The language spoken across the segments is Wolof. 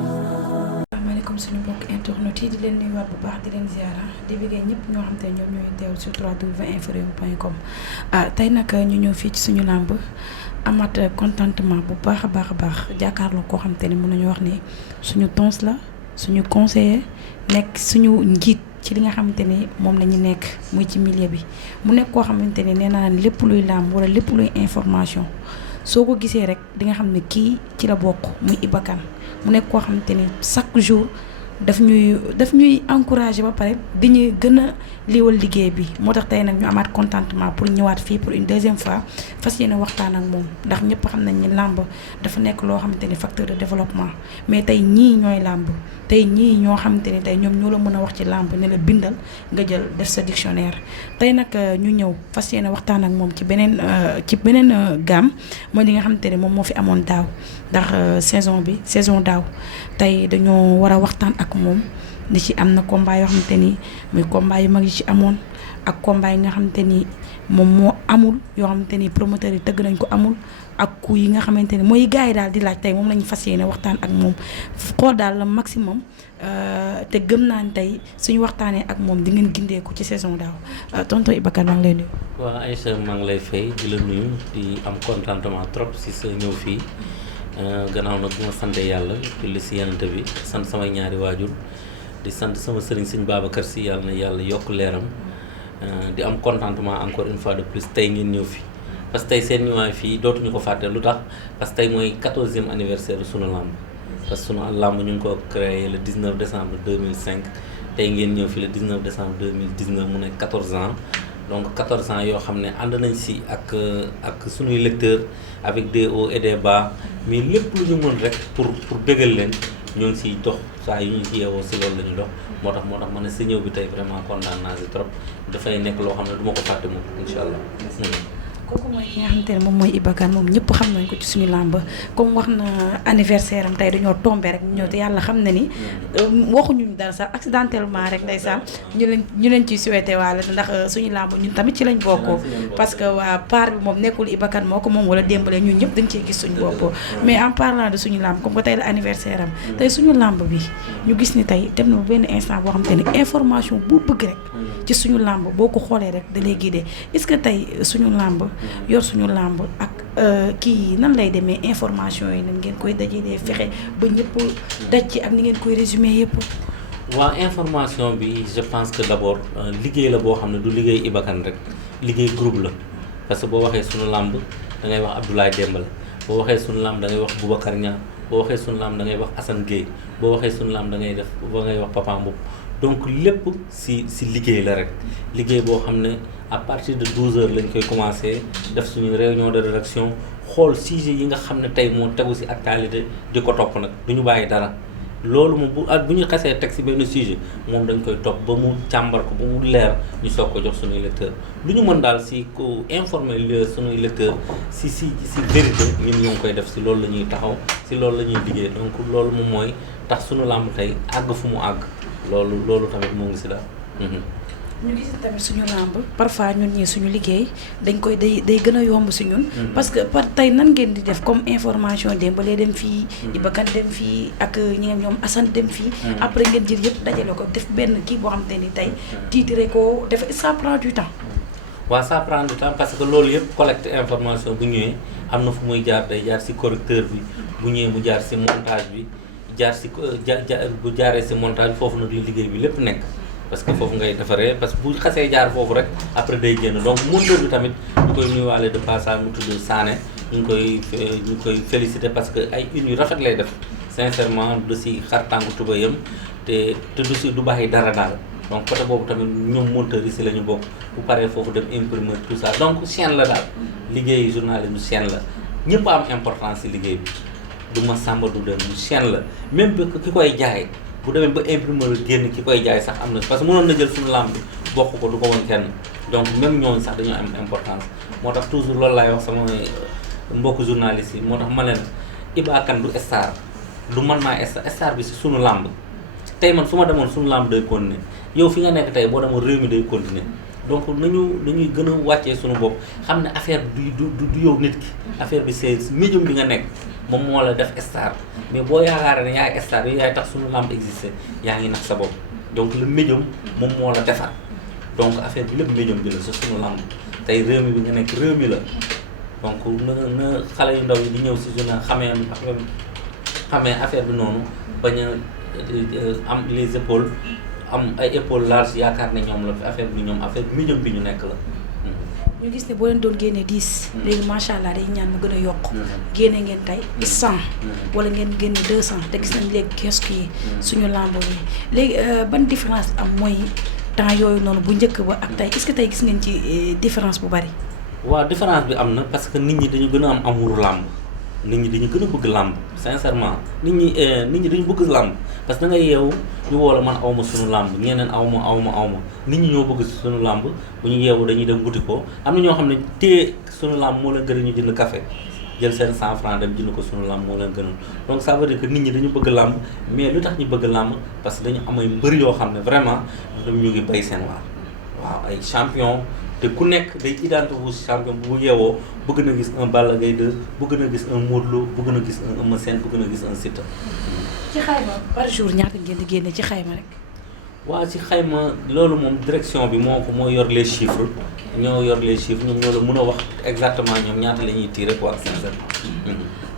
asalaamaaleykum suñu mbokk internet yi di leen nuyuwaat bu baax di leen ziara di bëggee ñëpp ñoo xam te ñoom ñooy teew sur www.infos.com tey nag ñu ñëw fii ci suñu làmb amaat contentement bu baax a baax jàkkaarloo koo xam te ne mën nañu wax ni suñu tons la suñu conseiller nekk suñu njiit ci li nga xamante ni moom la ñu nekk muy ci milieu bi mu nekk koo xamante ni nee naa lépp luy làmb wala lépp luy information soo ko gisee rek di nga xam ne kii ci la bokk muy Iba Kane mu nekk koo xamante ni chaque jour daf ñuy encourager ba pare di ñu gën a liiwal liggéey bi moo tax tey nag ñu amaat contentement pour ñëwaat fii pour une deuxième fois fas yéene waxtaan ak moom ndax ñëpp xam nañ ni làmb dafa nekk loo xamante ni facteur de développement mais tey ñii ñooy làmb tey ñii ñoo xamante ni tey ñoom ñoo la mën a wax ci làmb ne la bindal nga jël def sa dictionnaire tey nag ñu ñëw fas yéene waxtaan ak moom ci beneen gamme mooy li nga xamante ni moom moo fi amoon daaw ndax saison daaw tey dañoo war a waxtaan ak moom di ci am na combat yoo xamante ni muy combat yu mag yi ci amoon ak combat yi nga xamante ni moom moo amul yoo xamante ni promoteur yi tëgg nañ ko amul ak coup yi nga xamante ni mooy gars yi daal di laaj tey moom lañu fas yéene waxtaan ak moom xool daal la maximum te gëm naa ne tey suñu waxtaanee ak moom di ngeen gindeeku ci saison daaw tonton Iba Kane maa ngi lay nuyu. waaw Aïcha maa ngi lay fay di la nuyu di am contentement trop si sa ñëw fii gannaaw nag bu ma sante yàlla julli si yenante bi sant samay ñaari waajur di sant sama sëriñ sëñ Babacar si yàlla na yàlla yokk leeram di am contentement encore une fois de plus tey ngeen ñëw fi parce que tey seen ñëwaay fii dootuñu ko fàtte lu tax parce que tey mooy 14e anniversaire sunu làmb parce que sunu làmb ñu ngi ko créé le 19 décembre 2005 tey ngeen ñëw fi le 19 décembre 2019 mu nekk 14 ans donc 14 ans yoo xam ne ànd nañ si ak sunuy lecteurs avec des hauts et des bas mais lépp lu ñu mën rek pour bégal leen ñoo ngi siy dox saa yu ñu ci yeewoo si loolu la ñu dox moo tax ma ne si ñëw bi tey vraiment kontaan naa si trop dafay nekk loo xam ne du ma ko fàtte moom incha allah. kooku mooy ki nga xamante ne moom mooy Iba Kane moom ñëpp xam nañ ko ci suñu làmb comme wax na anniversaire am tey dañoo tombé rek ñëw te yàlla xam na ni waxuñu dara sax accidentellement rek ndeysaan ñu leen ciy souhaité waale ndax suñu làmb ñun tamit ci lañ bokkoo parce que waa part bi moom nekkul Iba Kane moo ko moom wala démbale ñun ñëpp dañ ciy gis suñu bopp mais en parlant de suñu làmb comme que tey la anniversaire am tey suñu làmb bi ñu gis ni tey dem na ba benn instant boo xamante ni information boo bëgg rek ci suñu làmb boo ko xoolee rek da lay guider est-ce que tey suñu làmb yor suñu làmb ak kii nan lay demee information yi nan ngeen koy dajee fexe ba ñëpp daj ci ak ni ngeen koy résumé yëpp. waaw information bi je pense que d'abord liggéey la boo xam ne du liggéey Iba Kane rek liggéey groupe la parce que boo waxee suñu làmb da ngay wax Abdoulaye Dembale boo waxee suñu làmb da ngay wax Boubacar Niang boo waxee suñu làmb da ngay wax Assane Gueye boo waxee suñu làmb da ngay wax Papa Mboup donc lépp si liggéey la rek liggéey boo xam ne à partir de 12 heures lañ koy commencé def suñu réunion de rédaction xool sujet yi nga xam ne tey moo tegu si actualité di ko topp nag du ñu bàyyi dara loolu moom bu ñu xasee teg si benn sujet moom dañ koy topp ba mu càmbar ko ba mu leer ñu soog ko jox suñuy lecteur lu ñu mën daal si ko informer suñuy lecteur si vérité ñun ñoo ngi koy def si loolu la ñuy taxaw si loolu la ñuy liggéey donc loolu moom mooy tax suñu làmb tey àgg fu mu àgg loolu tamit moo ngi si daal. ñu gis tamit suñu làmb parfois ñun ñii suñu liggéey dañ koy day gën a yomb si ñun. parce que par tey nan ngeen di def comme information Dembale dem fii. Iba Kane dem fii ak ñoom Assane dem fii. après ngeen jël yëpp dajale ko def benn kii boo xam te ni tey tiitre ko def ça prend du temps. waaw ça prend du temps parce que loolu yëpp collecte information bu ñëwee am na fu muy jaar day jaar si correcteur bi bu ñëwee mu jaar si montage bi jaar si bu jaaree si montage foofu nag li liggéey bi lépp nekk. parce que foofu ngay defaree parce que bu xasee jaar foofu rek après day génn donc monteur bi tamit ñu koy nuyuwaale de passage mu tudd Sané ñu koy féliciter parce que ay une yu rafet lay def sincèrement du si xar tàngu tubayam te du bàyyi dara daal donc côté boobu tamit ñoom monteur yi si la ñu bokk bu paree foofu dem imprimeur tout ça donc chaîne la daal liggéey journalisme chaîne la ñëpp am importance si liggéey bi du ma sàmba du dem chaîne la même bi ki koy jaay bu demee ba imprimeur génn ki koy jaay sax am na parce que mënoon na jël suñu làmb bi bokk ko du ko woon kenn donc même ñooñu sax dañoo am importance moo tax toujours loolu laay wax sama mbokku journaliste yi moo tax ma leen Iba Kane du star du man maa star bi si suñu làmb tey man su ma demoon suñu làmb day continuer yow fi nga nekk tey boo demoon réew mi day continuer donc nañuy gën a wàccee suñu bopp xam ne affaire bi du yow nit ki affaire bi c'est médium bi nga nekk moom moo la def star mais boo yaakaaree ne yaay star yi yaay tax suñu lamb existé yaa ngi nax sa bopp donc le médium moom moo la defar donc affaire bi lépp médium bi la sa suñu lamb tey réew mi bi nga nekk réew mi la donc na xale yu ndaw yi di ñëw si journée xamee affaire bi noonu bañ a am les épaules am ay épaules larges yaakaar ne ñoom la fi affaire bi ñoom affaire médium bi ñu nekk la. ñu gis ne boo leen doon génnee 10. léegi macha allah day ñaan mu gën a yokk. génne ngeen tey 100. wala ngeen génne 200 te gis nañ léegi kiosque yi suñu lamb yi léegi ban différence am mooy temps yooyu noonu bu njëkk ba ak tey est-ce que tey gis ngeen ci différence bu bari. waaw différence bi am na parce que nit ñi dañu gën a am amour làmb nit ñi dañu gën a bëgg làmb sincèrement nit ñi dañu bëgg làmb parce que da ngay yeewu ñu woo la man awma suñu làmb ñeneen awma nit ñi ñoo bëgg suñu làmb bu ñu yeewu dañuy dem wuti ko am na ñoo xam ne téye suñu làmb moo leen gën a ñu jënd café jël seen 100 francs dem jënd ko suñu làmb moo leen gënal donc ça veut dire que nit ñi dañu bëgg làmb mais lu tax ñu bëgg làmb parce que dañu amay mbër yoo xam ne vraiment ñu ngi bay seen waar waaw ay champion te ku nekk day identifier champion bu yeewoo bëgg na gis un Balla Gaye 2 bëgg na gis un Modou Lo bëgg na gis un Eumeu Sène bëgg na gis un Siteu. ci xayma par jour ñaata ngeen di génne ci xayma rek. waaw ci xayma loolu moom direction bi moo yor les chiffres ñoo yor les chiffres ñoom ñoo la mën a wax exactement ñoom ñaata la ñuy tirer quoi sincèrement.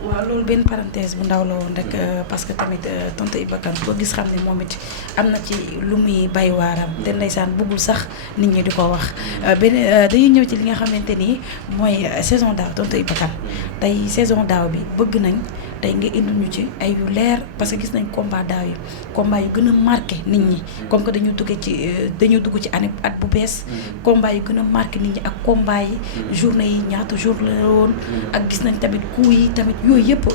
waaw loolu benn parenthèse bu ndaw la woon rek parce que tamit tonton Iba Kane boo gis xam ne moom it am na ci lu muy bay waaram te ndeysaan bëggul sax nit ñi di ko wax dañuy ñëw ci li nga xamante ni mooy saison daaw tonton Iba Kane tey saison daaw bi bëgg nañ tey nga indi ñu ci ay yu leer parce que gis nañ combat daaw yi combat yu gën a marqué nit ñi comme que dañu dugg ci année at bu bees combat yu gën a marqué nit ñi ak combat yi journée yi ñaata jour la woon ak gis nañ tamit coup yi tamit yooyu yëpp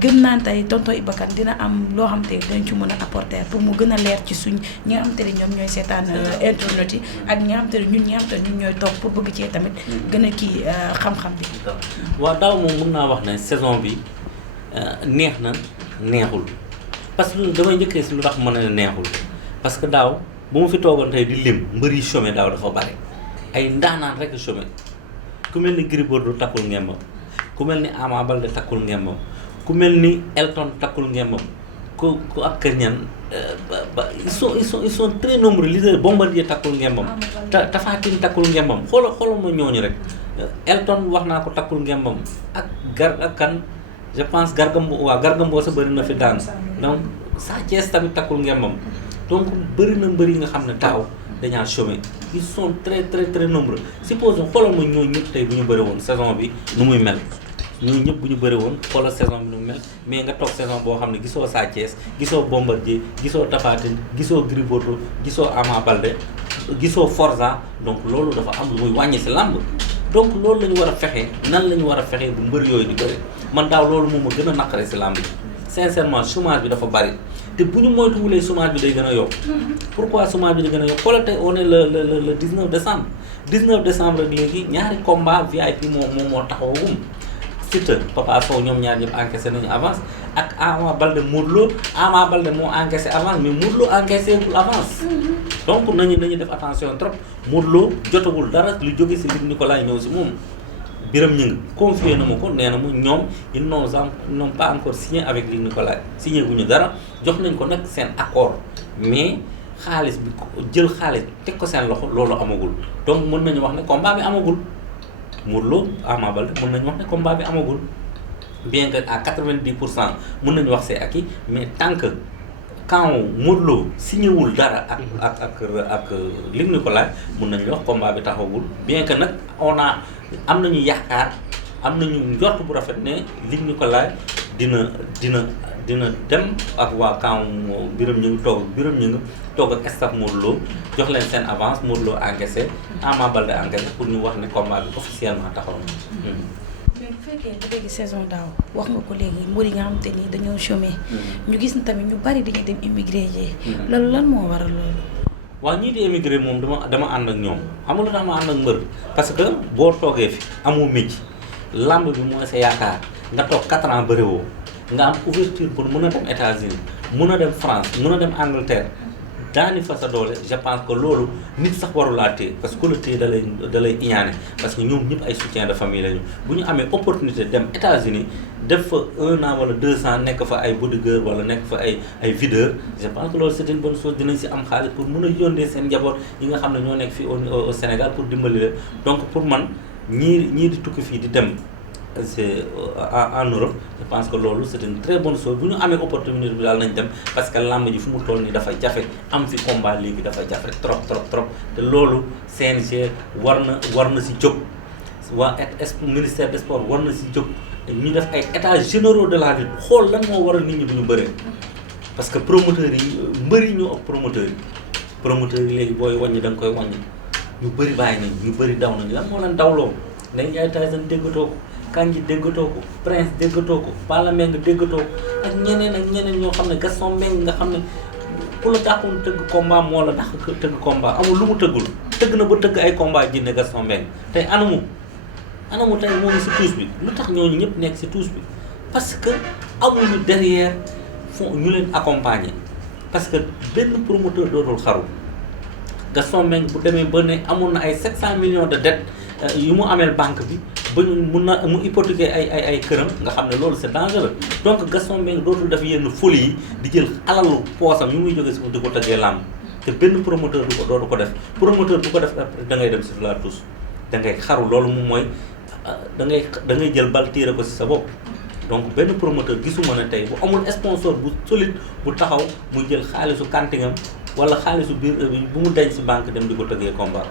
gëm naan tey tonton Iba Kane dina am loo xam te dañ ci mën a apporter pour mu gën a leer ci suñ ñi nga xam te ne ñoom ñooy seetaan internet yi ak ñi nga xam te ne ñun ñi nga xam te ne ñun ñooy toog pour bëgg cee tamit gën a kii xam-xam bi. waaw daaw moom mën naa wax ne saison bi neex na neexul parce que damay njëkkee si lu tax mën a neexul parce que daaw bu ma fi toogoon tey di lim mbër yi chômé daaw dafa bari ay ndaanaan rek chômé ku mel ni Gris Bordeaux takkul ngembam ku mel ni Ama Baldé takkul ngembam ku mel ni Elton takkul ngembam ku ak Kër Ñan ils sont très nombreux leaders Bombardier takkul ngembam Tapha Tine takkul ngembam xoolal ma ñooñu rek Elton wax naa ko takkul ngembam ak kan je pense Garga Mbossé bëri na fi daan donc Sa Thiès tamit takkul ngembam donc bëri na mbër yi nga xam ne taaw dañaa chômé ils sont très très très nombreux supposons xoolal ma ñooñu ñëpp tey bu ñu bëri woon saison bi nu muy mel ñooñu ñëpp bu ñu bëri woon xoolal saison bi nu muy mel mais nga toog saison boo xam ne gisoo Sa Thiès gisoo Bombardier gisoo Tapha Tine gisoo Gris Bordeaux gisoo Ama Baldé gisoo Forza donc loolu dafa am lu muy wàññi si làmb donc loolu la ñu war a fexe nan la ñu war a fexe bu mbër yooyu di bëri man daaw loolu moom ma gën a naqare si làmb ji sincèrement chômage bi dafa bari te bu ñu moytuwulee chômage bi day gën a yokk pourquoi chômage bi day gën a yokk xoolal tey on est le 19 décembre 19 décembre rek léegi ñaari combat VIP moo taxawagum Siteu Papa Sow ñoom ñaar ñëpp encaissé nañu avance ak Ama Baldé Modou Lo Ama Baldé moo encaissé avance mais Modou Lo encaissé gul avance donc nañu def attention trop Modou Lo jotagul dara lu jóge si Luc Nicolaï ñëw si moom Biram Ñing confié na ma ko nee na mu ñoom ils n'ont pas encore signé avec Luc Nicolaï signé guñu dara jox nañ ko nag seen accord mais xaalis bi jël xaalis teg ko seen loxo loolu amagul donc mën nañu wax ne combat bi amagul Modou Lo Ama Baldé mën nañu wax ne combat bi amagul bien que à 90% mën nañu wax c'est acquis mais tant que quand Modou Lo signé wul dara ak Luc Nicolaï mën nañu wax combat bi taxawul bien que nag am nañu yaakaar am nañu njort bu rafet ne Luc Nicolaï dina dem ak waa camp Biram ñu ngi toog ak staff Modou Lo jox leen seen avance Modou Lo encaissé Ama Baldé encaissé pour ñu wax ne combat bi officiellement taxaw na. mais bu fekkee ba léegi saison daaw wax nga ko léegi mbir yi nga xamante ni dañoo chômé. ñu gis ni tamit ñu bari dañuy dem immigré ji. loolu lan moo waral loolu. waaw ñii di émigré moom dama ànd ak ñoom amul tax ma ànd ak mbër parce que boo toogee fi amoo métier lamb bi mooy sa yaakaar nga toog 4 ans bëriwoo nga am ouverture pour mën a dem États-Unis mën a dem France mën a dem Angleterre daani fa sa doole je pense que loolu nit sax warulaa téye parce que ku la téye da lay iñaane parce que ñoom ñëpp ay soutien de famille lañu bu ñu amee opportunité dem États-Unis def fa 1 an wala 2 ans nekk fa ay bodyguard wala nekk fa ay videur je pense que loolu c'est une bonne chose dinañ si am xaalis pour mun a yónnee seen njaboot yi nga xam ne ñoo nekk fii au Sénégal pour dimbali leen donc pour man ñii di tukki fii di dem c'est en Europe je pense que loolu c'est une très bonne chose bu ñu amee opportunité bi daal nañ dem parce que làmb ji fu mu toll nii dafa jafe am fi combat léegi dafa jafe trop te loolu CNG war na si jóg waa ministère des sports war na si jóg ñu def ay états généraux de la lutte xool lan moo waral nit ñi du ñu bëree parce que promoteurs yi mbëri ñoo ak promoteurs yi léegi booy wàññi da nga koy wàññi ñu bëri bàyyi nañ ñu bëri daw nañu lan moo leen dawloo Ndeye Ndiaye Tyson déggatoo ko Kandji déggatoo ko Prince déggatoo ko Balla Mbengue déggatoo ko ak ñeneen ñoo xam ne Gaston Mbengue nga xam ne ku la dàqoon tëgg combat moo la dàq tëgg combat amul lu mu tëggul tëgg na ba tëgg ay combat jinne Gaston Mbengue tey anamu tey moo ngi si tuus bi lu tax ñooñu ñëpp nekk si tuus bi parce que amuñu derrière foo ñu leen accompagner parce que benn promoteur dootul xaru Gaston Mbengue bu demee ba ne amoon na ay 700 millions de dettes yu mu ameel banque bi ba ñu mu hypothéquer ay këram nga xam ne loolu c'est dangereux donc Gaston Mbengue dootul def yenn folie yi di jël alalu poosam yu muy jógee si di ko tëggee làmb te benn promoteur dootu ko def promoteur bu ko def après da ngay dem sur la touche da ngay xaru loolu moom mooy da ngay jël bal tiire ko si sa bopp donc benn promoteur gisuma ne tey bu amul sponsor bu solide bu taxaw muy jël xaalisu kantingam wala xaalisu biir bu mu denc si banque dem di ko tëggee combat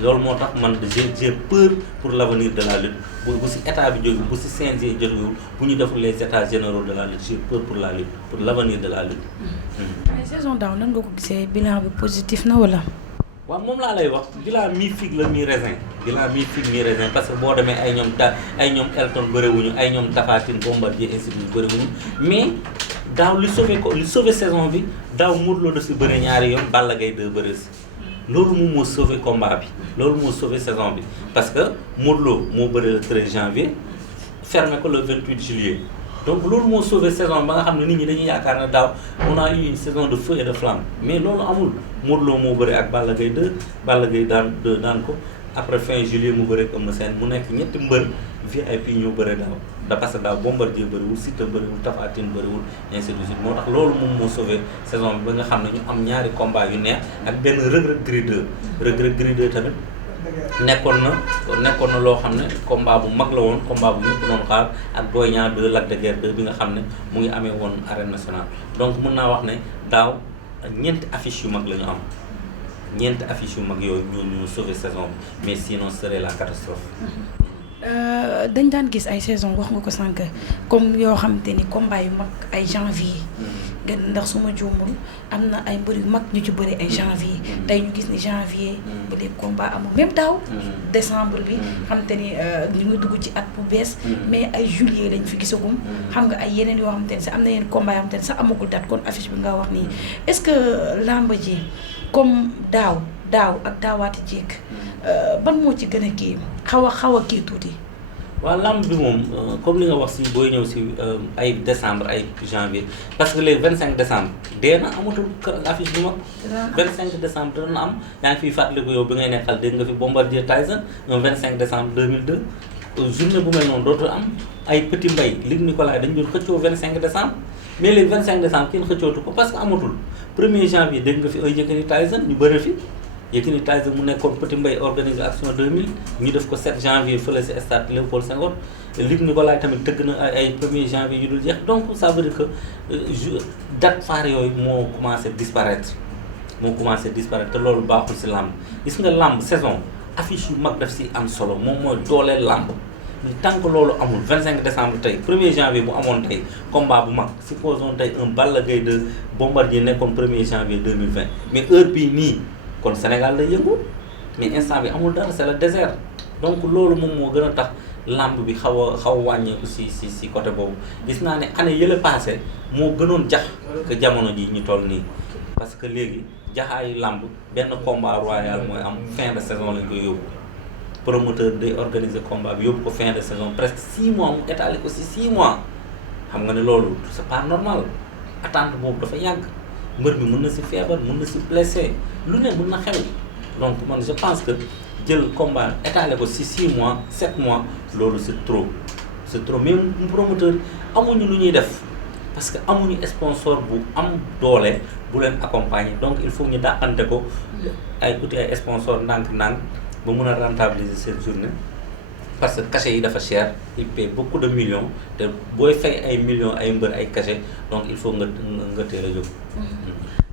loolu moo tax man j'ai peur pour l'avenir de la lutte bu si état bi jóge bu si CNG jógewul bu ñu deful les états généraux de la lutte j'ai peur pour la lutte pour l'avenir de la lutte. waaye saison daaw nan nga ko gisee bilan bi positif na wala. waaw moom laa lay wax bilan mi figue la mi raisin parce que boo demee ay ñoom Elton bëriwuñu ay ñoom Tapha Tine Bombardier ainsi de suite bëriwuñu mais daaw li sauvé saison bi daaw Modou Lo daf si bëri ñaari yoon Balla Gaye 2 bëri si loolu moom moo sauvé combat bi loolu moo sauvé saison bi parce que Modou Lo moo bëri le 13 janvier fermé ko le 28 juillet donc loolu moo sauvé saison ba nga xam ne nit ñi dañuy yaakaar ne daaw on a eu une saison de feu et de flamme mais loolu amul Modou Lo moo bëri ak Balla Gaye 2 Balla Gaye daan ko après fin juillet mu bëri ak Eumeu Sène mu nekk ñetti mbër VIP ñoo bëri daaw da parce que daaw Bombardier bëriwul Siteu bëriwul Tapha Tine bëriwul ainsi de suite moo tax loolu moom moo sauvé saison bi ba nga xam ne ñu am ñaari combat yu neex ak benn Reug Reug Gris 2 tamit nekkoon na loo xam ne combat bu mag la woon combat bu ñëpp doon xaar ak Boy Niang 2 Lac de Guiers 2 bi nga xam ne mu ngi amee woon arène nationale donc mën naa wax ne daaw ñeenti affiche yu mag la ñu am ñeenti affiche yu mag yooyu ñu sauvé saison bi mais sinon ce serait la catastrophe. dañ daan gis ay saison wax nga ko sànq comme yoo xamante ni combat yu mag ay janvier ndax su ma juumul am na ay mbër yu mag ñu ci bëri ay janvier tey ñu gis ni janvier ba léegi combat amul même daaw décembre bi xamante ni ñu ngi dugg ci at bu bees mais ay juillet lañ fi gisagum xam nga ay yeneen yoo xamante ni sax am na yeneen combat yoo xamante ni sax amagul date kon affiche bi nga wax nii est-ce que làmb ji comme daaw ak daawaati jéeg ban moo ci gën a kii xaw a kii tuuti. waaw lamb bi moom comme li nga wax si booy ñëw si ay décembre ay janvier parce que les 25 décembre dee na amatul affiche bi mag 25 décembre dana am yaa ngi fiy fàttaliku yow bi ngay nekkal dégg nga fi Bombardier Tyson un 25 décembre 2002 journée bu mel noonu dootul am ay Petit Mbay Luc Nicolaï dañu doon xëccoo 25 décembre mais les 25 décembre kenn xëccootu ko parce que amatul 1er janvier dégg nga fi ay Yékini Tyson ñu bëri fi Yékini Tyson mu nekkoon Petit Mbay organisé action 2000 ñu def ko 7 janvier fële si stade Léopold Senghor Luc Nicolaï tamit tëgg na ay 1er janvier yu dul jeex donc ça veut dire que date phare yooyu moo commencé disparaître te loolu baaxul si làmb gis nga làmb saison affiche yu mag daf si am solo moom mooy dooleel làmb tant que loolu amul 25 décembre tey 1er janvier bu amoon tey combat bu mag supposons tey un Balla Gaye 2 Bombardier nekkoon 1er janvier 2020 mais heure bii nii kon Sénégal lay yëngu mais instant bi amul dara c'est le désert donc loolu moom moo gën a tax lamb bi xaw a wàññeeku si côté boobu gis naa ne année yële passé moo gënoon jax que jamono ji ñu toll nii parce que léegi jaxaayu lamb benn combat royal mooy am fin de saison lañ koy yóbbu promoteur day organiser combat bi yóbbu ko fin de saison presque 6 mois mu étalé ko si 6 mois xam nga ne loolu c'est pas normal attente boobu dafa yàgg mbër mi mën na si feebar mën na si blessé lu ne mën na xew donc man je pense que jël combat étalé ko si 6 mois 7 mois loolu c'est trop mais promoteur amuñu lu ñuy def parce que amuñu sponsor bu am doole bu leen accompagner donc il faut ñu dàqante ko ay uti ay sponsor ndànk-ndànk ba mën a rentabiliser cette journée parce que cachet yi dafa cher il paie beaucoup de millions te booy fay ay millions ay mbër ay cachet donc il faut nga teel a jóg.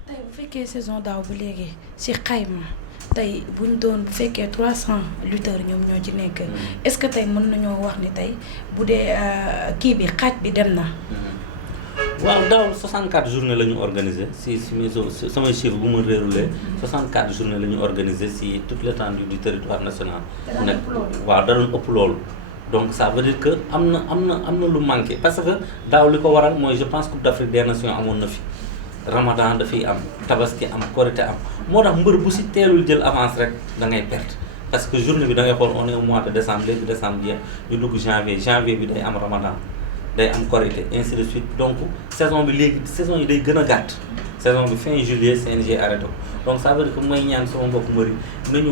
tey bu fekkee saison daaw ba léegi ci xayma tey buñ doon bu fekkee 300 lutteurs ñoom ñoo ci nekk. est-ce que tey mën nañoo wax ni tey bu dee kii bi xaaj bi dem na. waaw daaw 64 journées la ñu organisé si samay chiffre bu ma réerulee 64 journées la ñu organisé si toute l'étendue du territoire national. nag waaw da doon ëpp loolu. donc ça veut dire que am na lu manqué parce que daaw li ko waral mooy je pense Coupe d'Afrique des Nations amoon na fi Ramadan dafay am Tabaski am Korité am moo tax mbër bu si teelul jël avance rek da ngay perte parce que journée bi da ngay xool on est au mois de décembre léegi décembre jeex ñu dugg janvier bi day am Ramadan. day am Korité ainsi de suite donc saison bi léegi saison yi day gën a gàtt saison bi fin juillet CNG arrêté donc ça veut dire que may ñaan sama mbokk mbëri nañu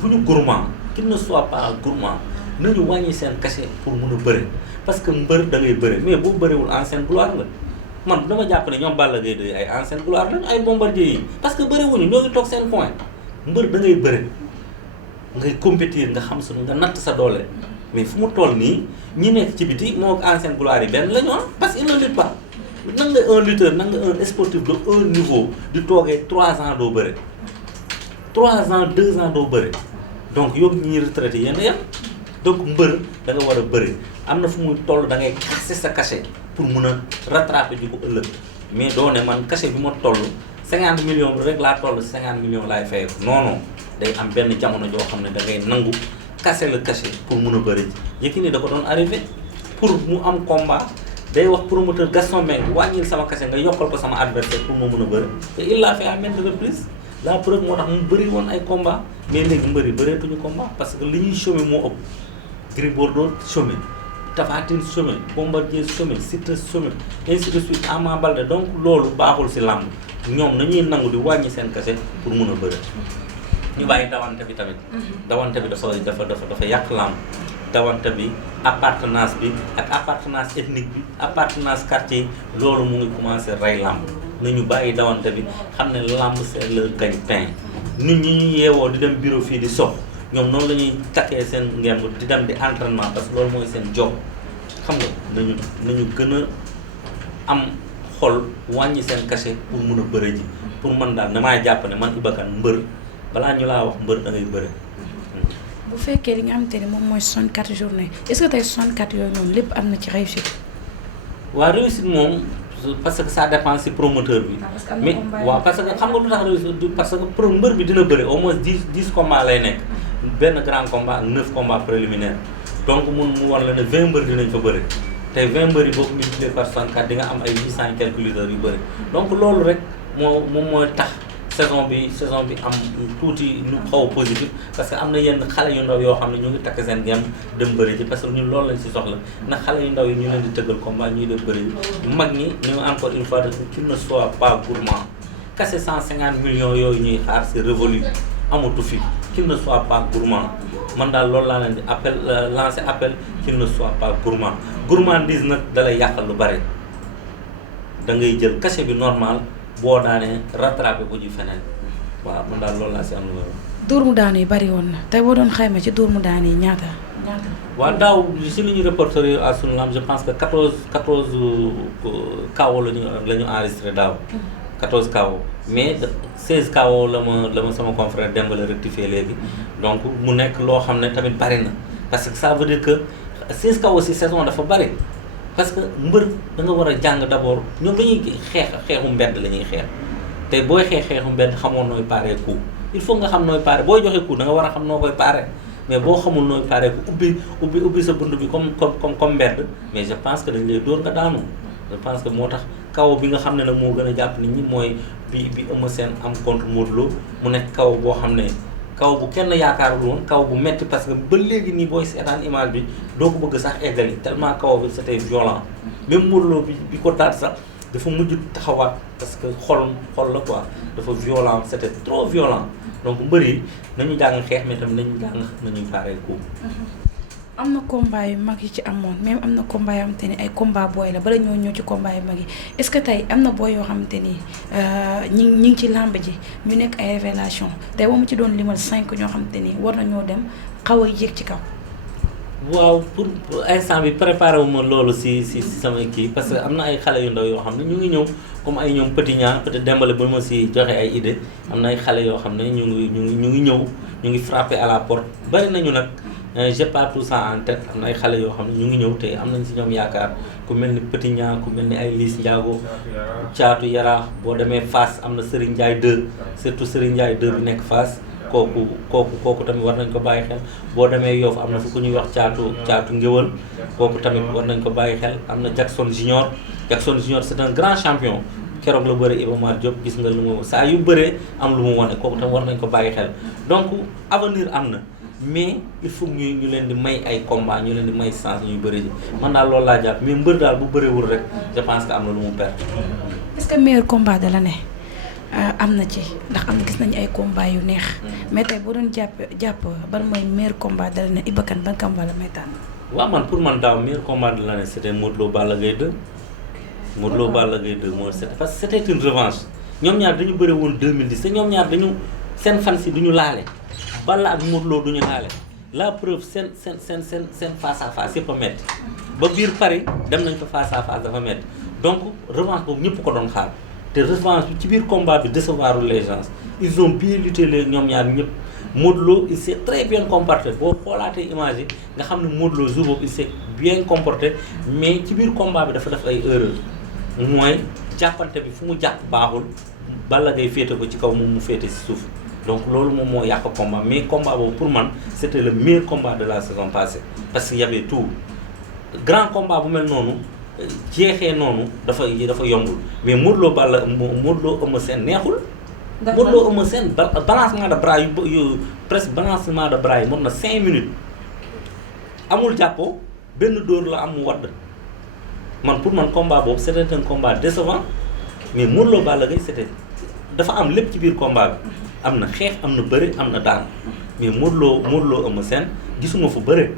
bu ñu gourmand qu'il ne soit pas gourmand nañu wàññi seen cachet pour mun a bëre parce que mbër da ngay bëre mais boo bëriwul ancienne gloire nga man dama jàpp ne ñoom Balla Gaye de ay ancienne gloire lañu ay Bombardier yi parce que bëriwuñu ñoo ngi toog seen point mbër da ngay bëre ngay compétir nga xam suñu nga natt sa doole mais fu mu toll nii ñi nekk ci biti moo ancienne gloire yi benn la ñu parce que il ne lutte pas nan nga un lutteur nan nga un sportif de haut niveau di toogee 3 ans doo bëre 3 ans 2 ans doo bëre donc yow ñuy retraité yéen a yem donc mbër da nga war a bëre am na fu muy toll da ngay casser sa cachet pour mun a rattraper ji ko ëllëg mais doo ne man cachet bi ma toll 50 millions rek laa toll 50 millions laay fay non day am benn jamono joo xam ne da ngay nangu. casser le cachet pour mun a bëri ji Yékini da ko doon arrivé pour mu am combat day wax promoteur Gaston Mbengue wàññil sama cachet nga yokkal ko sama adversaire pour mu mun a bëri te il l'a fait à maintes reprises la preuve moo tax mu bëri woon ay combat mais léegi mbëri bëreetuñu combat parce que li ñuy chômer moo ëpp Gris Bordeaux chômer Tapha Tine chômer Bombardier chômer Siteu chômer ainsi de suite Ama Baldé donc loolu baaxul si làmb ñoom nañuy nangu di wàññi seen cachet pour mun a bëri ñu bàyyi dawante bi tamit dawante bi dafa yàq làmb dawante bi appartenance bi ak appartenance ethnique bi appartenance quartier loolu mu ngi commencé rey làmb nañu bàyyi dawante bi xam ne làmb c'est le gagne-pain nit ñi ñu yeewoo di dem bureau fii di sox ñoom noonu la ñuy takkee seen ngemb di dem di entraînement parce que loolu mooy seen job xam nga nañu gën a am xol wàññi seen cachet pour mun a bëre ji pour man daal damaa jàpp ne man Iba Kane mbër balaa ñu laa wax mbër da ngay bëre. bu fekkee li nga xamante ne moom mooy 64 journée est-ce que tey 64 yooyu noonu lépp am na ci réussite. waaw réussite moom parce que ça dépend si promoteur bi. mais waaw parce que xam nga lu tax réussite parce que pro mbër bi dina bëre au moins 10 combats lay nekk benn grand combat ak 9 combats préliminaires donc mu war la ne 20 mbër dinañ fa bëre tey 20 mbër yi boo ko multiplié par 64 di nga am ay 800 et quelques lutteurs yu bëre donc loolu rek moom mooy tax. saison bi am tuuti lu xaw a positif parce que am na yenn xale yu ndaw yoo xam ne ñu ngi takk seen gem dem bëri ji parce que ñun loolu lañ si soxla ndax xale yu ndaw yi ñu leen di tëggal combat ñuy dem bëri ji mag ñi ñu encore une fois qu'il ne soit pas gourmand kase 150 millions yooyu ñuy xaar c'est révolu amatu fi qu'il ne soit pas gourmand man daal loolu laa leen di lancer appel qu'il ne soit pas gourmand gourmandise nag dalay yàqal lu bari da ngay jël cachet bi normal boo daanee rattrapé ko ji feneen waaw man daal loolu laa si am lu ma wax. dóor mu daan yi bari woon na tey boo doon xayma ci dóor mu daan yi ñaata. waaw daaw si li ñu reporté à sunu lamb je pense que 14 KO la ñu enregistré daaw. 14 KO mais 16 KO la ma sama confrère Dembélé rectifié léegi donc mu nekk loo xam ne tamit bari na parce que ça veut dire que 16 KO si saison dafa bari. parce que mbër da nga war a jàng d'abord ñoom dañuy xeexu mbedd la ñuy xeex tey booy xeexu mbedd xamoon nooy paree coup il faut nga xam nooy pare booy joxe coup da nga war a xam noo koy pare mais boo xamul nooy paree coup ubbi sa bunt bi comme mbedd mais je pense que dañ lay dóor nga daanu je pense que moo tax kaw bi nga xam ne nag moo gën a jàpp nit ñi mooy bi Eumeu Sène am contre Modou Lo mu nekk kaw boo xam ne kaw bu kenn yaakaarul woon kaw bu metti parce que ba léegi nii booy seetaan image bi doo ko bëgg sax eggali tellement kaw bi c'était violent même Modou Lo bi ko taat sax dafa mujj taxawaat parce que xol la quoi dafa violent c'était trop violent donc mbër yi nañu jàng xeex mais tam nañu jàng nañuy paree coup. am na combat yu mag yi ci amoon même am na combat yoo xamante ni ay combat booy la bala ñoo ñëw ci combat yu mag yi est-ce que tey am na booy yoo xamante ni ñi ngi ci làmb ji ñu nekk ay révélation tey boo mu ci doon limal 5 ñoo xamante ni war nañoo dem xaw a yéeg ci kaw. waaw pour instant bi préparé wu ma loolu si sama kii parce que am na ay xale yu ndaw yoo xam ne ñu ngi ñëw comme ay ñoom Petit Niang peut-être Dembélé ba ma si joxe ay idée am na ay xale yoo xam ne ñu ngi ñëw ñu ngi frappé à la porte bari nañu nag j'ai pas tout ça en tête am na ay xale yoo xam ne ñu ngi ñëw te am nañ si ñoom yaakaar ku mel ni Petit Niang ku mel ni ay Liss Ndiago Caatu Yaraax boo demee Fass am na Serigne Ndiaye 2 surtout Serigne Ndiaye 2 bi nekk Fass kooku tamit war nañ ko bàyyi xel boo demee Yoff am na fu ku ñuy wax caatu ngéwël kooku tamit war nañ ko bàyyi xel am na Jackson Junior c'est un grand champion keroog la bëre Iba Mar Diop gis nga lu mu saa yu bëree am lu mu wane kooku tamit war nañ ko bàyyi xel donc avenir am na mais il faut ñu leen di may ay combat ñu leen di may chance ñuy bëri ji man daal loolu laa jàpp mais mbër daal bu bëreewul rek je pense que am na lu mu perte. est-ce que meilleur combat de l'année am na ci ndax am gis nañu ay combat yu neex. mais tey boo doon jàpp ban mooy meilleur combat de l'année Iba Kane ban combat la may tànn. waaw man pour man daaw meilleur combat de l'année c'était Modou Lo Balla Gaye 2. Modou Lo Balla Gaye 2 moo c'était parce que c'était une revanche ñoom ñaar dañu bëre woon 2010 te ñoom ñaar dañu seen fans yi duñu laale Balla ak Modou Lo duñu laale la preuve seen face à face yëpp a métti ba biir Paris dem nañ fa face à face dafa métti donc revanche boobu ñëpp ko doon xaar. te revanche bi ci biir combat bi décevoir les gens ils ont bien lutté ñoom ñaar ñëpp Modou Lo il s'est très bien comporté boo xoolaatee image yi nga xam ne Modou Lo jour boobu il s'est bien comporté mais ci biir combat bi dafa def ay erreurs mooy jàppante bi fu mu jàpp baaxul Balla Gaye féete ko ci kaw moom mu féete si suuf donc loolu moom moo yàq combat mais combat boobu pour man c'était le meilleur combat de la saison passée parce que y avait tout grand combat bu mel noonu jeexee noonu dafa yombul mais Modou Lo Eumeu Sène neexul. Modou Lo Eumeu Sène balancement de bras yu presque balancement de bras yi mot na 5 minutes amul jàppoo benn dóor la am mu wadd man pour man combat boobu c'était un combat décevant mais Modou Lo Balla Gaye c'était dafa am lépp ci biir combat bi am na xeex am na bëre am na daan mais Modou Lo Eumeu Sène gisuma fu bëre.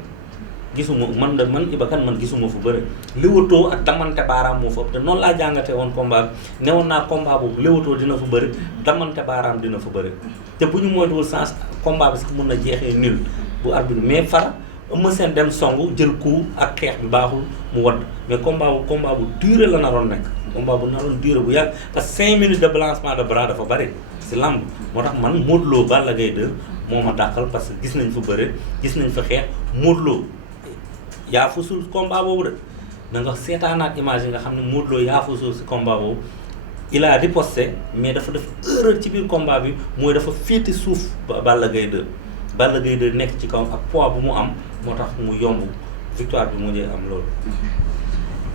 gisuma man Iba Kane man gisuma fu bëre léwatoo ak damante baaraam moo fa ëpp te noonu laa jàngatee woon combat bi newoon naa combat boobu léwatoo dina fa bëre damante baaraam dina fa bëre te bu ñu moytuwul sens combat bi sax mën na jeexee nul bu arbitre mais far Eumeu Sène dem songu jël coup ak xeex bi baaxul mu wadd mais combat bu duré la naroon nekk combat bu naroon duré bu yàgg parce que 5 minutes de balancement de bras dafa bëri si lamb moo tax man Modou Lo Balla Gaye 2 moo ma dàqal parce que gis nañ fa bëre gis nañ fa xeex Modou Lo yaa fusul combat boobu de na nga seetaanaat image yi nga xam ne Modou Lo yaa fusul si combat boobu il a riposté mais dafa def erreur ci biir combat bi mooy dafa féete suuf Balla Gaye 2 Balla Gaye 2 nekk ci kaw ak poids bu mu am moo tax mu yomb victoire bi mu mujjee am loolu.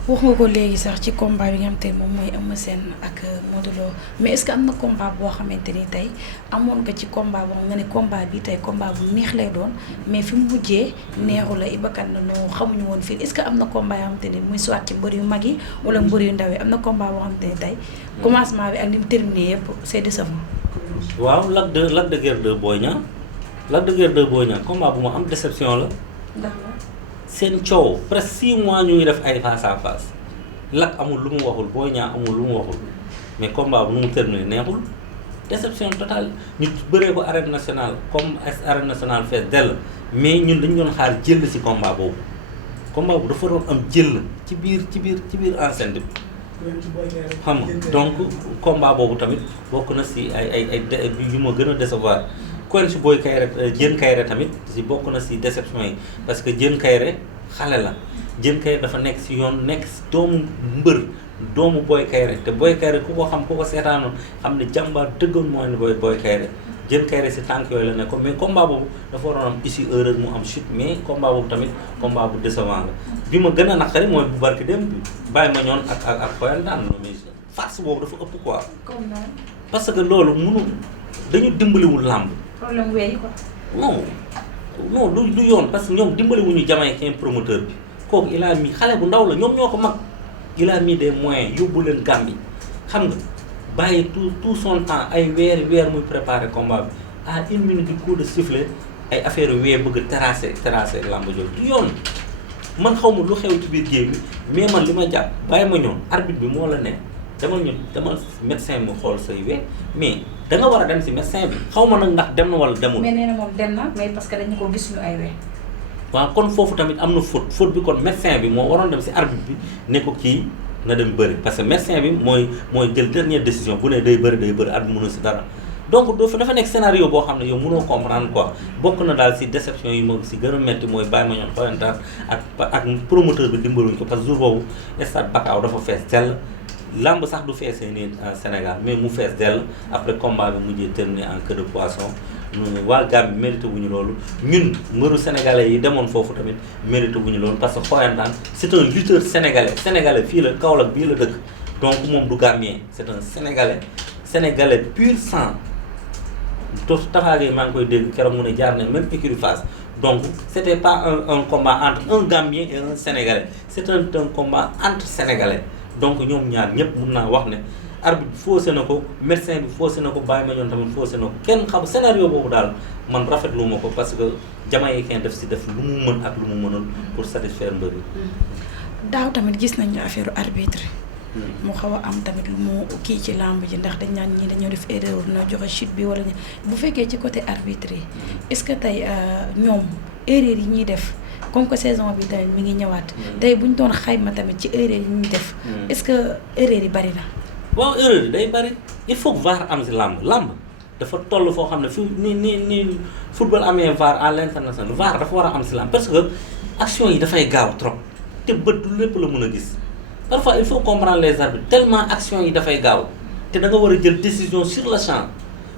wax nga ko léegi sax ci combat bi nga xamante ne moom mooy Eumeu Sène ak Modou Lo mais est-ce que am na combat boo xamante ni tey amoon nga ci combat boo nga ne combat bi tey combat bu neex lay doon mais fi mu mujjee neexu la Iba Kane noo xamuñu woon fii est-ce que am na combat yoo xamante ne muy soit ci mbër yu mag yi wala mbër yu ndaw yi am na combat boo xamante ne tey commencement bi ak ni mu terminé yëpp c'est décevant. waaw Lac de Guiers 2 Boy Niang Lac de Guiers 2 Boy Niang combat bu ma am déception la. seen coow presque 6 mois ñu ngi def ay face à face Lac amul lu mu waxul Boy Niang amul lu mu waxul mais combat bu nu mu terminé neexul déception totale ñu bëree ko arène nationale comme arène nationale fees dell mais ñun dañu doon xaar jël ci combat boobu dafa doon am jël ci biir enceinte bi xam nga donc combat boobu tamit bokk na si ay yu ma gën a décevoir Quench Boy Kaïré Diène Kaïré tamit si bokk na si déception yi parce que Diène Kaïré xale la Diène Kaïré dafa nekk si yoon nekk si doomu mbër doomu Boy Kaïré te Boy Kaïré ku ko xam ku ko seetaanoon xam ne jàmbaar dëggoon mooy ne Boy Kaïré Diène Kaïré si tànk yooyu la nekkoon mais combat boobu dafa waroon am issue heureuse mu am chute mais combat boobu tamit combat bu décevant la bi ma gën a naqari mooy bu barki dem bi bàyyi ma ñoon ak xoyantaan mais farce boobu dafa ëpp quoi parce que loolu dañu dimbaliwul làmb problème weey quoi. non du yoon parce que ñoom dimbaliwuñu jamaïcain promoteur bi kooku il a mis xale bu ndaw la ñoom ñoo ko mag il a mis des moyens yóbbu leen Gambie xam nga bàyyi tout son temps ay weer muy préparer combat bi à 1 minute du coup de sifflet ay affaire wee bëgg terrasser lamb jooju du yoon man xaw ma lu xew ci biir géej bi mais man li ma jàpp bàyyi ma ñoon arbitre bi moo la ne demal médecin mu xool say wee mais da nga war a dem si médecin bi xaw ma nag ndax dem na wala demul. mais nee na moom dem na mais parce que dañu ko gis ñu ay wee. waaw kon foofu tamit am na faute bi kon médecin bi moo waroon dem si arbitre bi ne ko kii na dem bëri parce que médecin bi mooy jël dernière décision bu ne day bëri arbitre mënul si dara. donc dafa nekk scénario boo xam ne yow mënoo comprendre quoi bokk na daal si déception yi moo si gën a métti mooy bàyyi ma ñoon xoyantaan ak promoteur bi dimbaluñ ko parce que jour boobu stade Bakaaw dafa fees dell lamb sax du feesee nii Sénégal mais mu fees dell après combat bi mujjee terminé en queue de poisson waa Gambie mérité wuñu loolu ñun mbëru sénégalais yi demoon foofu tamit mérité wuñu loolu parce que xoyantaan c'est un lutteur sénégalais fii la Kaolack bii la dëkk donc moom du Gambien c'est un sénégalais pur sang Tapha Gueye maa ngi koy dégg keroog mu ne jaar nañ même écurie Fass donc c'était pas un combat entre un Gambien et un Sénégalais c'est un combat entre Sénégalais donc ñoom ñaar ñëpp mun naa wax ne arbitre bi faussé na ko médecin bi faussé na ko bàyyi ma ñoon tamit faussé na ko kenn xam scénario boobu daal man rafetlu ma ko parce que Jamaïcain def si def lu mu mën ak lu mu mënul pour satisfaire mbër yi. daaw tamit gis nañu affaire arbitre. mu xaw a am tamit lu mu kii ci lamb ji ndax dañ naan ñi dañoo def erreur na joxe chute bi wala bu fekkee ci côté arbitre yi est-ce que tey ñoom erreur yi ñuy def comme que saison bi tamit mi ngi ñëwaat tey bu ñu doon xayma tamit ci erreur yi ñuy def est-ce que erreur yi bari na. waaw erreur yi day bari il faut que VAR am si lamb dafa toll foo xam ne fi ni football amee VAR à l'international VAR dafa war a am si lamb parce que action yi dafay gaaw trop te bët du lépp la mën a gis. Parfois il faut comprendre les arbitres tellement action yi dafay gaaw te da nga war a jël décision sur le champ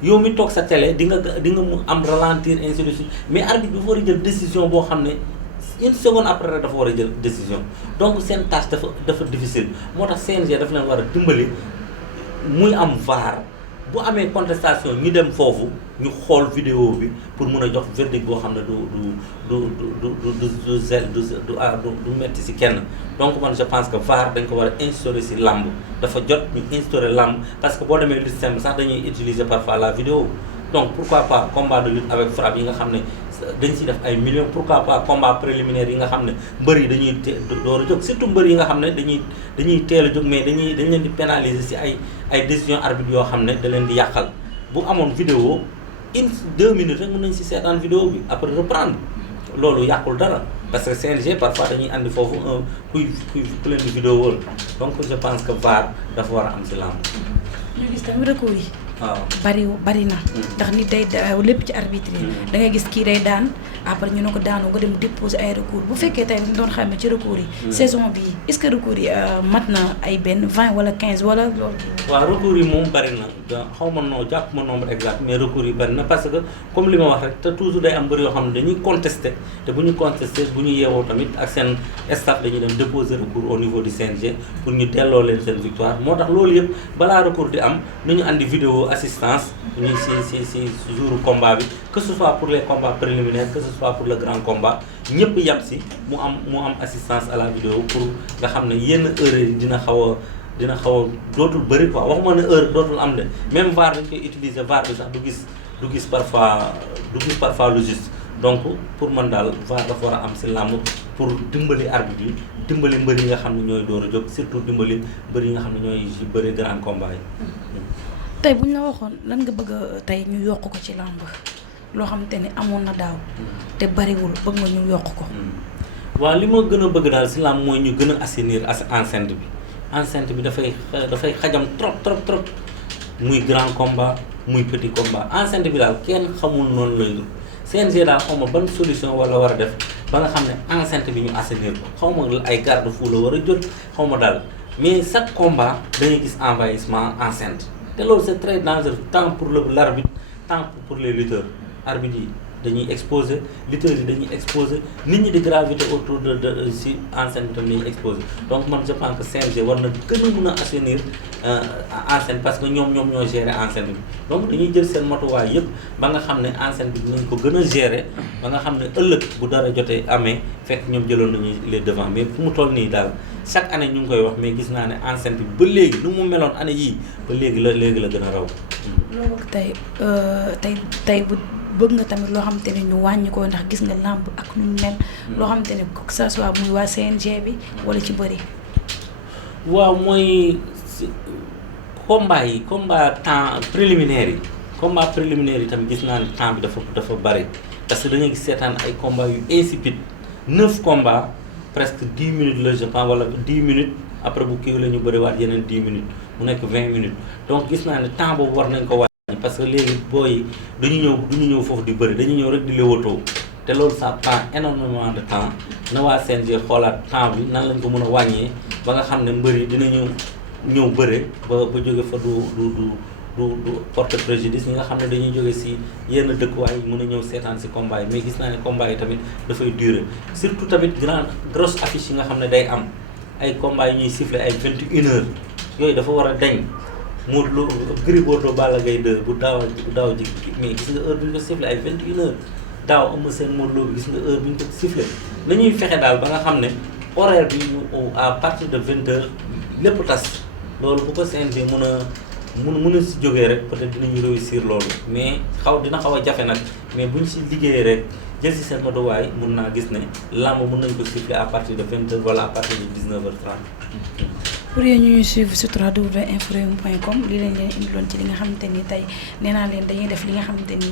yow mi toog sa télé di nga mu am ralentir ainsi de suite mais arbitre bi dafa war a jël décision boo xam ne 1 seconde après rek dafa war a jël décision donc seen tâche dafa difficile moo tax CNG dafa leen war a dimbali muy am VAR bu amee contestation ñu dem foofu ñu xool vidéo bi pour mun a jox verdict boo xam ne du metti si kenn donc man je pense que VAR dañ ko war a instaurer si lamb dafa jot ñu instaurer lamb parce que boo demee lutte simple sax dañuy utiliser parfois la vidéo donc pourquoi pas combat de lutte avec frappe yi nga xam ne dañ siy def ay millions pourquoi pas combat préliminaire yi nga xam ne mbër yi dañuy door a jóg surtout mbër yi nga xam ne dañuy teel a jóg mais dañ leen di pénaliser si ay décision arbitre yoo xam ne da leen di yàqal bu amoon vidéo 2 minutes rek mën nañ si seetaan vidéo bi après reprendre loolu yàqul dara parce que CNG parfois dañuy andi foofu ku leen di vidéo wal donc je pense que VAR dafa war a am si lamb. ñu gis tamit recours yi. waaw bari na. ndax nit day lépp ci arbitre yi. da ngay gis kii day daan après ñu ne ko daanu nga dem déposer ay recours bu fekkee tey dañu doon xamee ci recours yi. saison bii est-ce que recours yi mat na ay benn 20 wala 15 wala loolu. waaw recours yi moom bari na xaw ma noo jàpp ma nombre exact mais recours yi bari na parce que comme li ma wax rek te toujours day am bëri yoo xam ne dañuy contester te bu ñu contester bu ñu yeewoo tamit ak seen staff dañuy dem déposer recours au niveau du CNG pour ñu delloo leen seen victoire moo tax loolu yëpp balaa recours di am nañu andi vidéo assistance ñu si jour combat bi que ce soit pour les combats préliminaires que ce soit pour le grand combat ñëpp yàpp si mu am assistance à la vidéo pour nga xam ne yenn heures yi dina xaw a dootul bëri quoi waxuma ne heure dootul am de même VAR dañ koy utiliser VAR bi sax du gis parfois le juste donc pour man daal VAR dafa war a am si làmb pour dimbali arbitre yi dimbali mbër yi nga xam ne ñooy door a jóg surtout dimbali mbër yi nga xam ne ñooy si bëri grand combat yi. tey bu ñu la waxoon lan nga bëgg tey ñu yokk ko ci làmb loo xamante ni amoon na daaw te bariwul bëgg nga ñu yokk ko. waaw li ma gën a bëgg daal si làmb mooy ñu gën a assainir enceinte bi enceinte bi dafay xajam trop muy grand combat muy petit combat enceinte bi daal kenn xamul noonu lay dugg CNG daal xaw ma ban solution wala war a def ba nga xam ne enceinte bi ñu assainir ko xaw ma ay garde-fou la war a jot xaw ma daal mais chaque combat dañuy gis envahissement enceinte. te loolu c'est très dangereux tant pour l'arbitre tant pour les lutteurs arbitres yi dañuy exposer lutteurs yi dañuy exposer nit ñi di gravité autour de si enceinte bi tam dañuy exposer donc man je pense que CNG war na gën a mën a assainir enceinte parce que ñoom ñoo gérer enceinte bi donc dañuy jël seen matuwaay yëpp ba nga xam ne enceinte bi dinañ ko gën a gérer ba nga xam ne ëllëg bu dara jotee amee fekk ñoom jëloon nañu les devants mais fu mu toll nii daal chaque année ñu ngi koy wax mais gis naa ne enceinte bi ba léegi nu mu meloon année yii ba léegi la gën a raw. loolu tey bu bëgg nga tamit loo xamante ne ñu wàññi ko ndax gis nga làmb ak nu mel. loo xamante ne que ça soit muy waa CNG bi wala ci bëri. waaw mooy combat temps préliminaire yi. combat préliminaire yi tamit gis naa ne temps bi dafa bari parce que da ngay gis seetaan ay combat yu insipide 9 combats presque 10 minutes la je pense wala 10 minutes après bu kii la ñu bëriwaat yeneen 10 minutes mu nekk 20 minutes donc gis naa ne temps boobu war nañ ko wàññi parce que léegi booy duñu ñëw foofu di bëri dañu ñëw rek di léewatoo te loolu ça prend énormément de temps na waa CNG xoolaat temps bi nan lañ ko mën a wàññee ba nga xam ne mbër yi dinañu ñëw bëre ba jóge fa du porte préjudice ñi nga xam ne dañuy jóge si yenn dëkkuwaay yi mën a ñëw seetaan si combat yi mais gis naa ne combat yi tamit dafay durer surtout tamit grosse affiche yi nga xam ne day am ay combat yi ñuy siffler ay 21h yooyu dafa war a dañ Modou Lo Gris Bordeaux Balla Gaye 2 bu daaw ji mais gis nga heure bi ñu ko siffler ay 21h daaw Eumeu Sène Modou Lo bi gis nga heure bi ñu ko siffler nañuy fexe daal ba nga xam ne horaire bi à partir de 20h lépp tas loolu bu ko CNG mën a si jógee rek peut-être dinañu réussir loolu mais dina xaw a jafe nag mais buñ si liggéeyee rek jël si seen motuwaay mun naa gis ne làmb mën nañ ko siffler à partir de 20h wala à partir de 19h30. pour yéen ñu ñuy suivre sur www.inforewum.com lii lañ leen indiloon ci li nga xamante ni tey nee naa leen dañuy def li nga xamante ni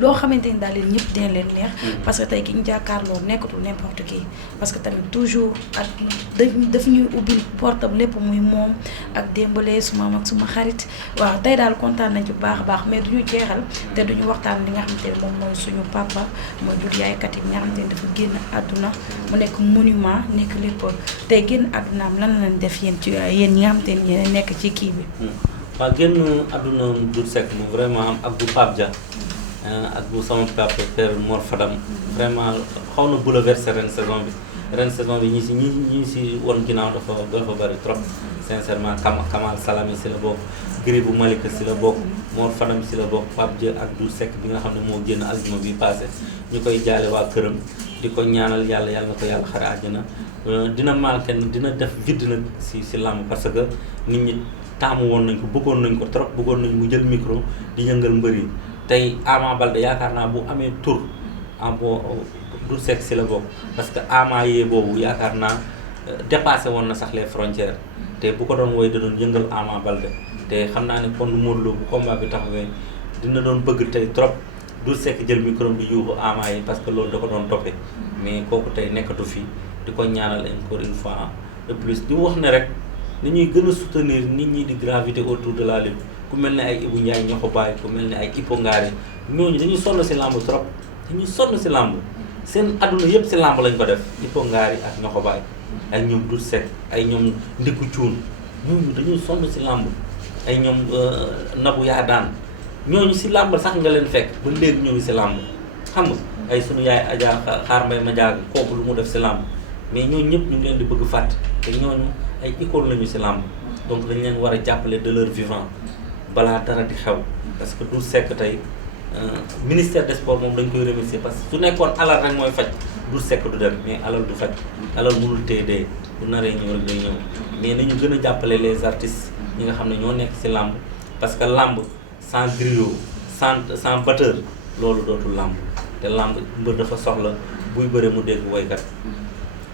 loo xamante ni daal leen ñëpp dina leen neex. parce que tey ki ñu jàkkaarloo nekkatul n'importe qui parce que tamit toujours ak daf ñuy ubbil portable lépp muy moom ak démbalee suma mag suma xarit waaw tey daal kontaan nañ ci bu baax a baax mais duñu jeexal te duñu waxtaan li nga xamante ne moom mooy suñu papa mooy Doudou Yaye Katy bi nga xamante ni dafa génn àdduna mu nekk monument nekk lépp tey génn àddunaam lan lañ def yéen ci yéen ñi nga xamante ni yéen nekk ci kii bi. waaw génn àdduna Doudou Seck moom vraiment ak bu Pape Dia. ak bu sama papa père Mor Fadam vraiment xaw na bouleversé ren saison bi ñi si won ginnaaw dafa bëri trop sincèrement Kamal Salami si la bokk Gris bu Malika si la bokk Mor Fadam si la bokk Pape Dia ak Doudou Seck bi nga xam ne moo génn aljuma bi passé ñu koy jaale waa këram di ko ñaanal yàlla na ko yàlla xare àjjana dina manqué dina def vide nag si làmb parce que nit ñi taamu woon nañ ko bëggoon nañ ko trop bëggoon nañ mu jël micro di yëngal mbër yi tey Ama Baldé yaakaar naa bu amee tour Doudou Seck si la bokk parce que Ama yee boobu yaakaar naa dépassé woon na sax les frontières te bu ko doon woy da doon yëngal Ama Baldé te xam naa ne kon Modou Lo bu combat bi taxawee dina doon bëgg tey trop Doudou Seck jël micro bi yuuxu Ama yi parce que loolu da ko doon toppee mais kooku tey nekkatu fii di ko ñaanal encore une fois de plus di wax ne rek ni ñuy gën a soutenir nit ñi di gravité autour de la lutte ku mel ne ay Ibou Ndiaye ñoo ko bàyyi ku mel ne ay Ipo Ngari ñooñu dañuy sonn si làmb trop dañuy sonn si làmb seen adduna yëpp si làmb lañ ko def Ipo Ngari ak ñoo ko bàyyi ay ñoom Doudou Seck ay ñoom Ndiku Cuun ñooñu dañuy sonn si làmb ay ñoom Nabou yaa daan ñooñu si làmb sax nga leen fekk ba léegi ñoo ngi si làmb xam nga ay sunu yaay Adja Xaar Mbay ma jaag kooku lu mu def si làmb mais ñooñu ñëpp ñu ngi leen di bëgg fàtte te ñooñu ay icône lañu si làmb donc dañ leen war a jàppale de leur vivant balaa dara di xew parce que Doudou Seck tey ministère des sports moom dañ koy remercier parce que su nekkoon alal rek mooy faj Doudou Seck du dem mais alal du faj alal mënul téye dee bu naree ñëw rek day ñëw mais nañu gën a jàppale les artistes ñi nga xam ne ñoo nekk si làmb parce que làmb sans griot sans batteur loolu dootul làmb te làmb mbër dafa soxla buy bëre mu dégg woykat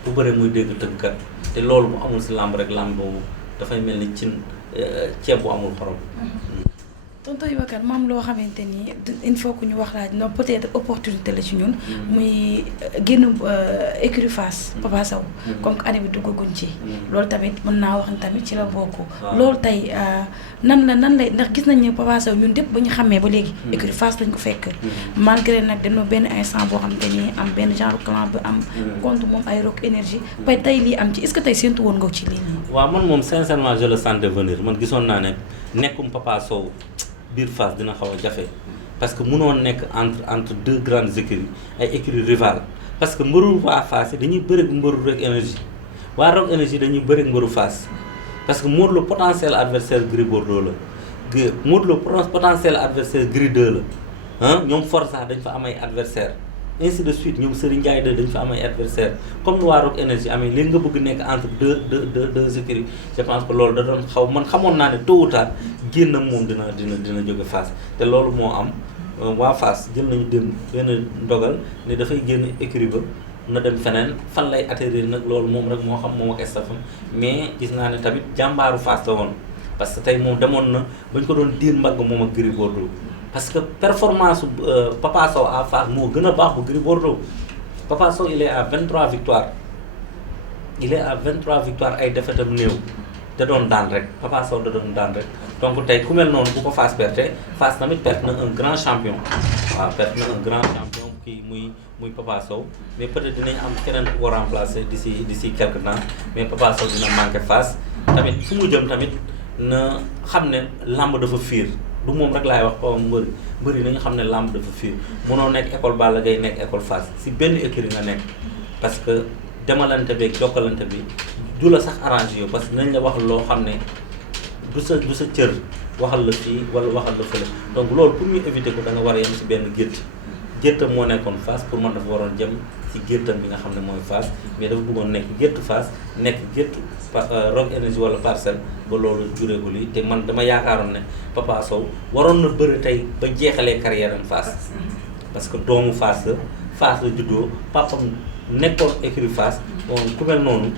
bu bëre muy dégg tëggkat te loolu bu amul si làmb rek làmb boobu dafay mel ni cin ceeb bu amul xorom. tonton Ibacar maam loo xamante ni il faut que ñu wax laaj non peut-être opportunité la ci ñun. muy génn écurie Fass Papa Sow. comme que année bi duggaguñ ci. loolu tamit mën naa wax ni tamit ci la bokk. loolu tey nan lay ndax gis nañ ne Papa Sow ñun dépp ba ñu xàmmee ba léegi. écurie Fass lañ ko fekk. malgré nag dem na benn instant boo xamante ni am benn genre clan bu am. contre moom ay Rock Énergie. ba tey lii am ci est-ce que tey séntu woon nga ci lii nii. waaw man moom sincèrement je le sentais venir man gisoon naa ne nekkum Papa Sow. biir Fass dina xaw a jafe parce que mënoon nekk entre deux grandes écuries ay écuries rivales parce que mbëru waa Fass yi dañuy bëri mbëru Rock Énergie waa Rock Énergie dañuy bëri mbëru Fass parce que Modou Lo potentiel adversaire Gris Bordeaux la Modou Lo potentiel adversaire Gris 2 la ñoom Forza dañ fa am ay adversaire ainsi de suite ñoom Serigne Ndiaye dañ fa am ay adversaire comme nu waa Rock Énergie amee léegi nga bëgg nekk entre deux écuries je pense que loolu da doon man xamoon naa ne tôt ou tard génn moom dina jóge Fass te loolu moo am waa Fass jël nañu dem benn ndogal ne dafay génn écurie ba na dem feneen fan lay atterrir nag loolu moom rek moo xam moom ak staffam mais gis naa ne tamit jàmbaaru Fass la woon parce que tey moom demoon na bañ ko doon diir mbagg moom ak Gris Bordeaux parce que performance Papa Sow à Fass moo gën a baax bu Gris Bordeaux Papa Sow il est à 23 victoires ay défaites am néew da doon daan rek Papa Sow da doon daan rek donc tey ku mel noonu bu ko Fass perte Fass tamit perte na un grand champion waaw perte na un grand champion kii muy Papa Sow mais peut-être dinañ am keneen ku ko remplacer d'ici quelque temps mais Papa Sow dina manqué Fass tamit fu mu jëm tamit na xam ne lamb dafa fiir du moom rek laay wax mbëri nañu xam ne lamb dafa fiir mënoo nekk école Balla Gaye nekk école Fass si benn écurie nga nekk parce que demalante beeg jokkalante bi du la sax arrangé yow parce que nañ la wax loo xam ne du sa cër waxal la fii wala waxal la fële donc loolu pour ñu éviter ko da nga war a yem si benn géttam moo nekkoon Fass pour man dafa waroon jëm si géttam bi nga xam ne mooy Fass mais dafa bëggoon nekk géttu Fass nekk géttu Rock Énergie wala Parcelles ba loolu jureegul yi te man dama yaakaaroon ne Papa Sow waroon na bëri tey ba jeexalee carrière am Fass parce que doomu Fass la juddoo papam nekkoon écurie Fass bon ku mel noonu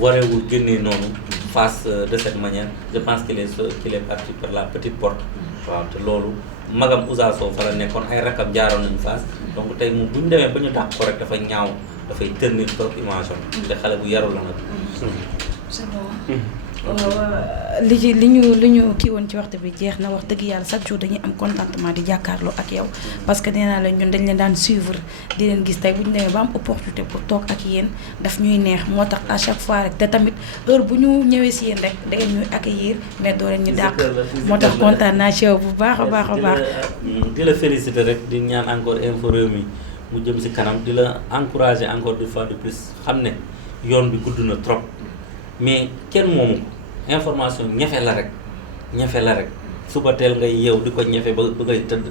wareewul génnee noonu Fass de cette manière je pense qu'il est parti par la petite porte waaw te loolu magam Ousa Sow fa la nekkoon ay rakam jaaroon nañu Fass donc tey moom bu ñu demee ba ñu dàq ko rek dafay ñaaw dafay ternir trop image am te xale bu yarul la nag. c'est bon. li ñu kii woon ci waxtu bi jeex na wax dëgg yàlla chaque jour dañuy am contentement di jàkkaarloo ak yow parce que nee naa la ñun dañ leen daan suivre di leen gis tey bu ñu demee ba am opportunité pour toog ak yéen daf ñuy neex moo tax à chaque fois rek te tamit heure bu ñu ñëwee si yéen rek da ngeen ñuy accueillir mais doo leen ñu dàq moo tax kontaan naa ci yow bu baax a baax a baax. di la féliciter rek di ñaan encore Infos Rewmi mu jëm si kanam di la encourager encore une fois de plus xam ne yoon bi gudd na trop mais kenn moomu information ñefe la rek suba teel ngay yeew di ko ñefe ba ngay tëdd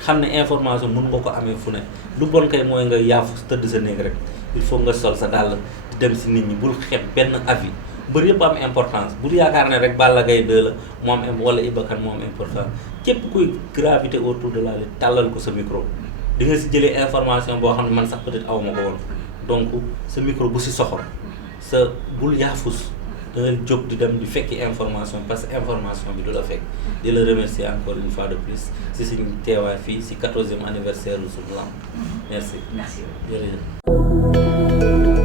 xam ne information mën nga ko amee fu ne lu bon kay mooy nga yaafu tëdd sa néeg rek il faut nga sol sa dàll di dem si nit ñi bul xeeb benn avis mbër yëpp am importance bul yaakaar ne rek Balla Gaye 2 la moo am wala Iba Kane moo am importance képp kuy gravité autour de la lutte tàllal ko sa micro di nga si jëlee information boo xam ne man sax peut-être aw ma ko woon donc sa micro bu si soxor sa bul yaafus da nga jóg di dem di fekki information parce que information bi du la fekk di la remercier encore une fois de plus si suñu teewaay fii si 14e anniversaire u suñu lamb merci jërëjëf